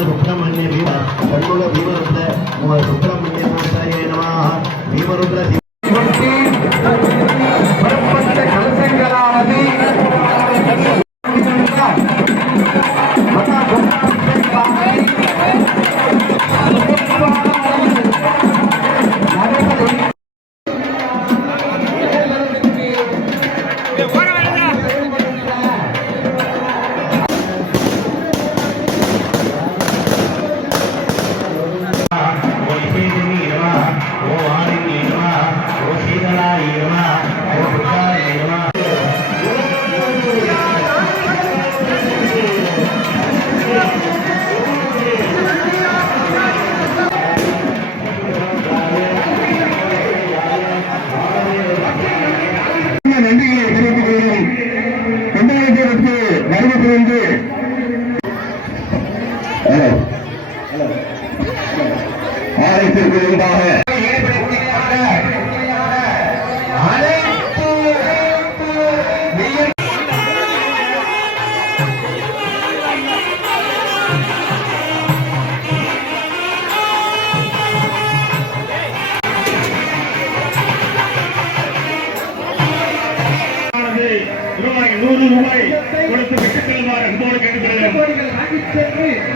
சுப்பிரமணிய பீம சுப்பிரமணிய பீமருத்ர ஹலோ ஆலயத்திற்கு முன்பாக நூறு ரூபாய் கொடுத்து பெற்றுக் கொள்வார். அன்போடு கேட்டுக்கொள்கிறேன்